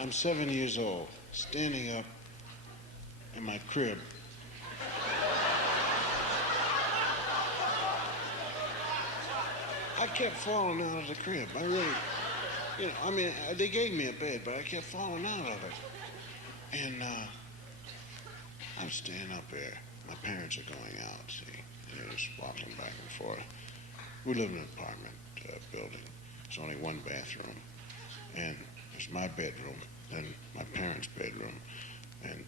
I'm 7 years old, standing up in my crib. I kept falling out of the crib. I really, they gave me a bed, but I kept falling out of it. And I'm staying up there. My parents are going out, see. They're just walking back and forth. We live in an apartment building. There's only one bathroom. And there's my bedroom, then my parents' bedroom. And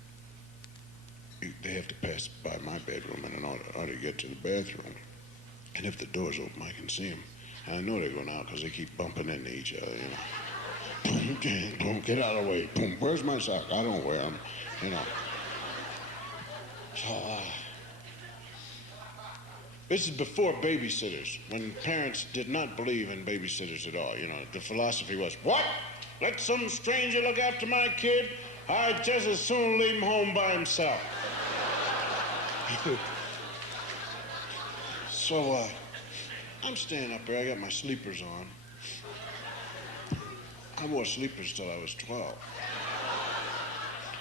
they have to pass by my bedroom in order to get to the bathroom. And if the door's open, I can see them. And I know they're going out because they keep bumping into each other, Boom, boom, get out of the way. Boom, where's my sock? I don't wear them, So, this is before babysitters, when parents did not believe in babysitters at all. The philosophy was, what? Let some stranger look after my kid? I'd just as soon leave him home by himself. So, I'm staying up there. I got my sleepers on. I wore sleepers till I was 12.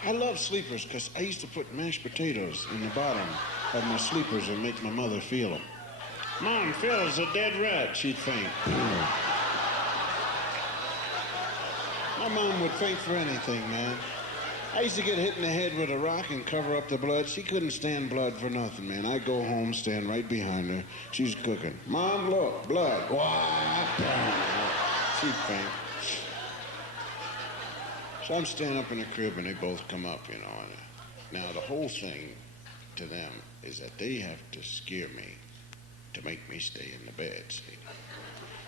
I love sleepers because I used to put mashed potatoes in the bottom of my sleepers and make my mother feel them. Mom, Phil's a dead rat, she'd faint. My mom would faint for anything, man. I used to get hit in the head with a rock and cover up the blood. She couldn't stand blood for nothing, man. I'd go home, stand right behind her. She's cooking. Mom, look, blood. She'd faint. So I'm standing up in the crib and they both come up, And now the whole thing to them is that they have to scare me to make me stay in the bed, see.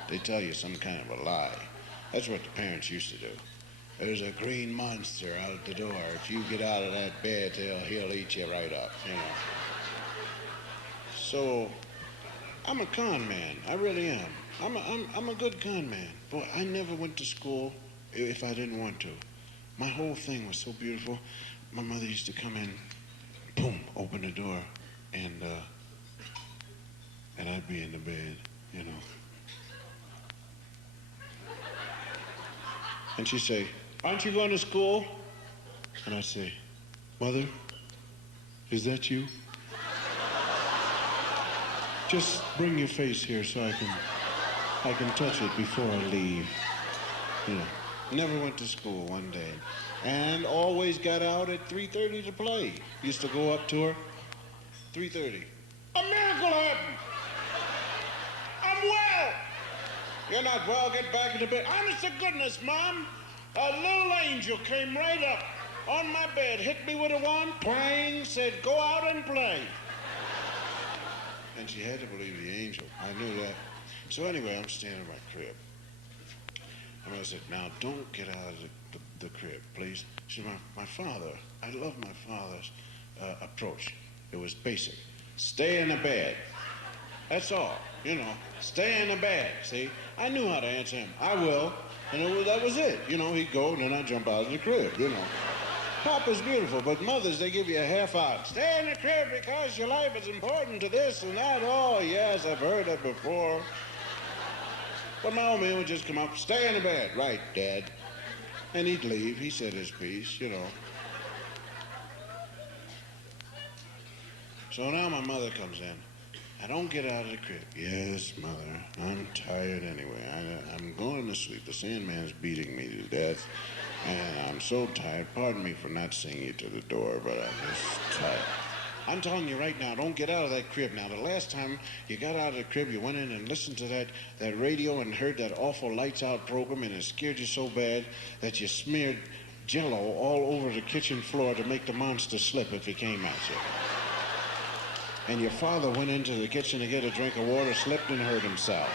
They tell you some kind of a lie. That's what the parents used to do. There's a green monster out the door. If you get out of that bed, he'll eat you right up, So, I'm a con man. I really am. I'm a good con man. Boy, I never went to school if I didn't want to. My whole thing was so beautiful. My mother used to come in, boom, open the door, and I'd be in the bed, And she'd say, aren't you going to school? And I'd say, Mother, is that you? Just bring your face here so I can touch it before I leave. Never went to school one day. And always got out at 3:30 to play. Used to go up to her, 3:30. A miracle happened. I'm well. You're not well, get back into bed. Honest to goodness, Mom, a little angel came right up on my bed, hit me with a wand, plang, said, go out and play. And she had to believe the angel. I knew that. So anyway, I'm standing in my crib. And I said, now don't get out of the crib, please. She said, my father, I love my father's approach. It was basic. Stay in the bed. That's all, stay in the bed, see? I knew how to answer him. I will. That was it. He'd go, and then I'd jump out of the crib, Papa's beautiful, but mothers, they give you a half out. Stay in the crib because your life is important to this and that. Oh, yes, I've heard that before. But my old man would just come up, stay in the bed. Right, Dad. And he'd leave. He said his piece, So now my mother comes in. I don't get out of the crib. Yes, Mother, I'm tired anyway. I'm going to sleep. The Sandman's beating me to death, and I'm so tired. Pardon me for not seeing you to the door, but I'm just tired. I'm telling you right now, don't get out of that crib. Now, the last time you got out of the crib, you went in and listened to that radio and heard that awful Lights Out program, and it scared you so bad that you smeared Jell-O all over the kitchen floor to make the monster slip if he came at you. And your father went into the kitchen to get a drink of water, slipped and hurt himself.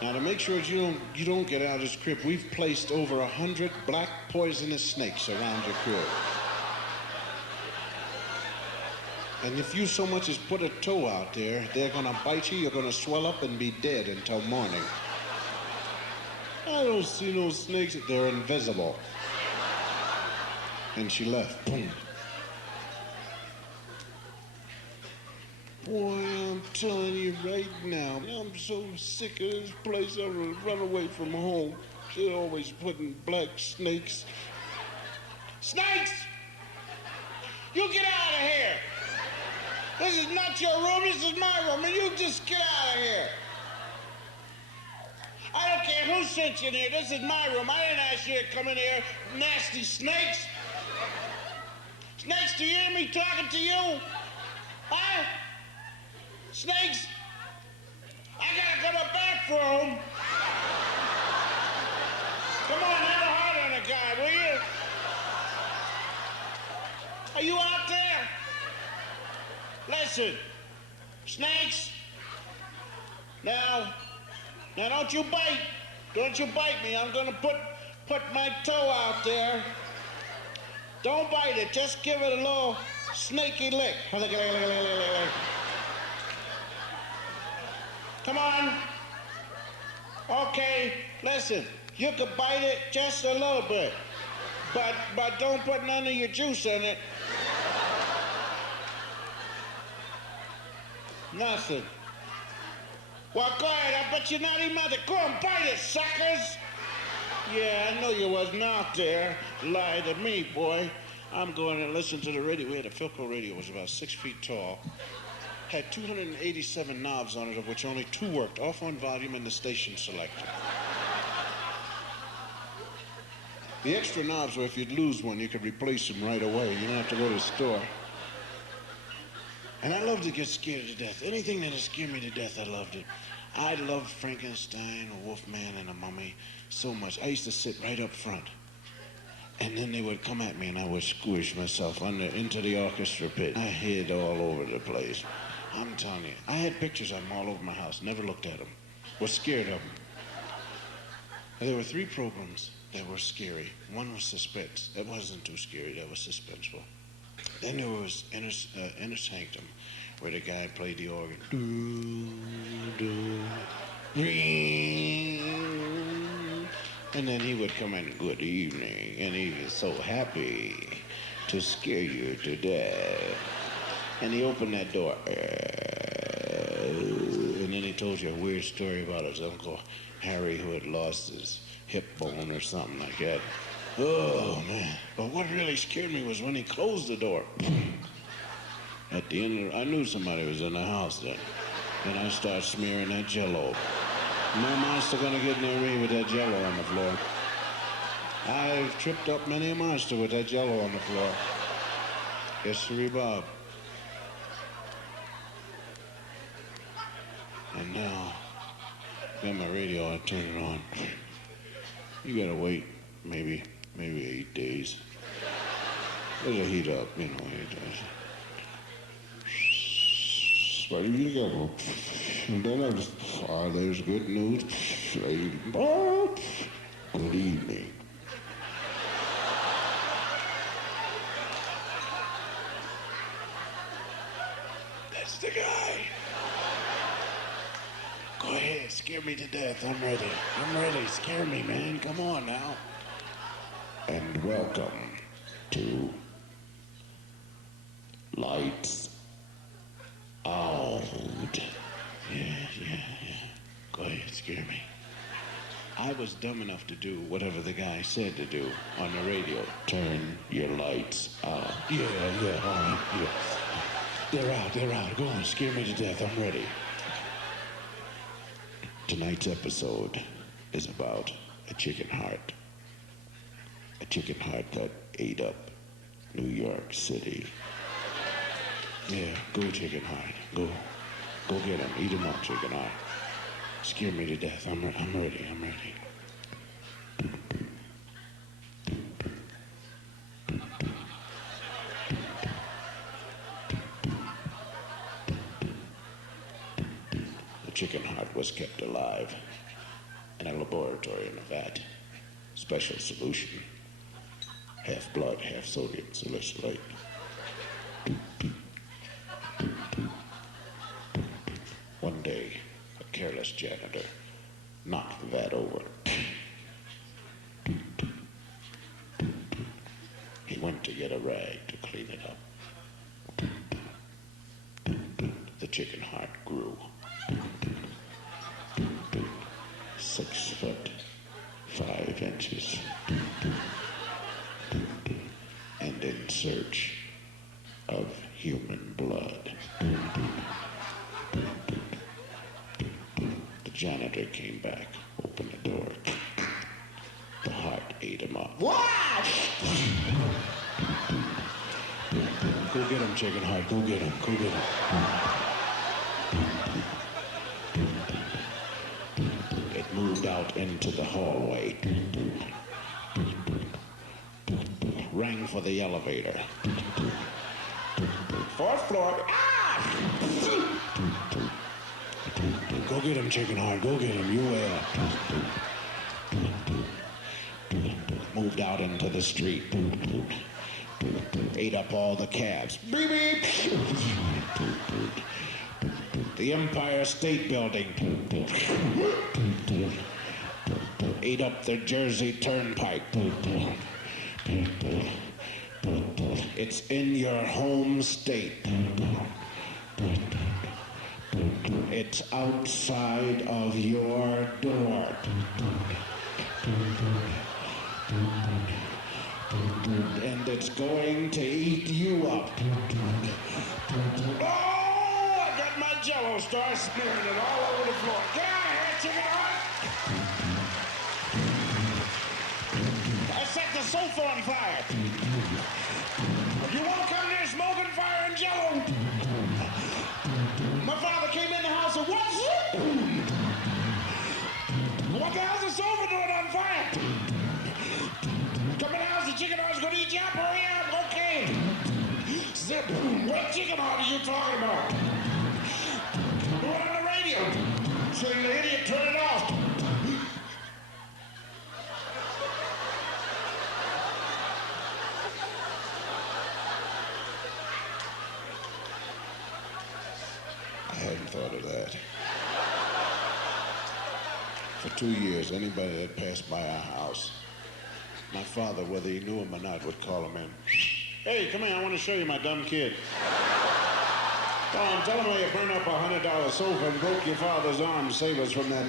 Now, to make sure you don't get out of this crib, we've placed over 100 black poisonous snakes around your crib. And if you so much as put a toe out there, they're gonna bite you, you're gonna swell up and be dead until morning. I don't see no snakes, they're invisible. And she left, boom. Boy, I'm telling you right now, I'm so sick of this place, I'm gonna run away from home. They're always putting black snakes. Snakes! You get out of here! This is not your room, this is my room, and you just get out of here. I don't care who sent you in here, this is my room. I didn't ask you to come in here, nasty snakes. Snakes, do you hear me talking to you? Huh? Snakes? I gotta go to the bathroom. Come on, have a heart on a guy, will you? Are you out there? Listen, snakes. Now don't you bite. Don't you bite me. I'm gonna put my toe out there. Don't bite it. Just give it a little snaky lick. Come on. Okay, listen. You could bite it just a little bit. But don't put none of your juice in it. Nothing. Well, go ahead. I bet you're not even out there. Go and bite it, suckers. Yeah, I know you wasn't out there. Lie to me, boy. I'm going and listen to the radio. We had a Philco radio. It was about 6 feet tall. Had 287 knobs on it, of which only 2 worked. Off on volume and the station selector. The extra knobs were if you'd lose one, you could replace them right away. You don't have to go to the store. And I loved to get scared to death. Anything that'd scare me to death, I loved it. I loved Frankenstein, a Wolfman, and a Mummy so much. I used to sit right up front. And then they would come at me and I would squish myself into the orchestra pit. I hid all over the place. I'm telling you, I had pictures of them all over my house. Never looked at them. Was scared of them. There were 3 programs that were scary. One was Suspense. That wasn't too scary. That was suspenseful. Then there was Inner Sanctum, where the guy played the organ. And then he would come in, good evening, and he was so happy to scare you to death. And he opened that door, and then he told you a weird story about his Uncle Harry who had lost his hip bone or something like that. Oh, man. But what really scared me was when he closed the door. At the end, I knew somebody was in the house then. And I started smearing that Jell-O. No monster gonna get near me with that Jell-O on the floor. I've tripped up many a monster with that Jell-O on the floor. Yes, sirree, Bob. And now, got my radio, I turn it on. You gotta wait, maybe 8 days. It'll heat up, you know, it does. And then I just, there's good news. Good evening. That's the guy. Go ahead, scare me to death. I'm ready. Scare me, man. Come on now. And welcome to Lights Out. Yeah. Go ahead, scare me. I was dumb enough to do whatever the guy said to do on the radio. Turn your lights out. Yeah, all right, yeah. They're out. Go on, scare me to death. I'm ready. Tonight's episode is about a chicken heart. A chicken heart that ate up New York City. Yeah, go chicken heart. Go get him. Eat him up, chicken heart. Scare me to death. I'm ready. The chicken heart was kept alive in a laboratory in a vat. Special solution. Half blood, half sodium salicylate. One day, a careless janitor knocked the vat over. He went to get a rag to clean it up. The chicken heart grew. 6 foot, 5 inches. And in search of human blood. The janitor came back, opened the door. The heart ate him up. What? Go get him, chicken heart. Go get him. Go get him. It moved out into the hallway. Rang for the elevator. 4th floor. Ah! Go get him, chicken heart. Go get him. You will. Moved out into the street. Ate up all the cabs. Beep, beep. The Empire State Building. Ate up the Jersey Turnpike. It's in your home state. It's outside of your door. And it's going to eat you up. Oh, I got my Jell-O star smearing it all over the floor. Get out of here, chicken heart! I set the sofa on fire. If you won't come near smoking fire and Jell-O. My father came in the house and what's it? What the hell's the sofa doing on fire? Come in the house, the chicken heart's gonna eat you up, hurry up, okay. Zip, what chicken heart are you talking about? We're on the radio. So the idiot, turn it off. I hadn't thought of that. For 2 years, anybody that passed by our house, my father, whether he knew him or not, would call him in. Hey, come here, I want to show you my dumb kid. Tell him how you burned up $100 sofa and broke your father's arm to save us from that.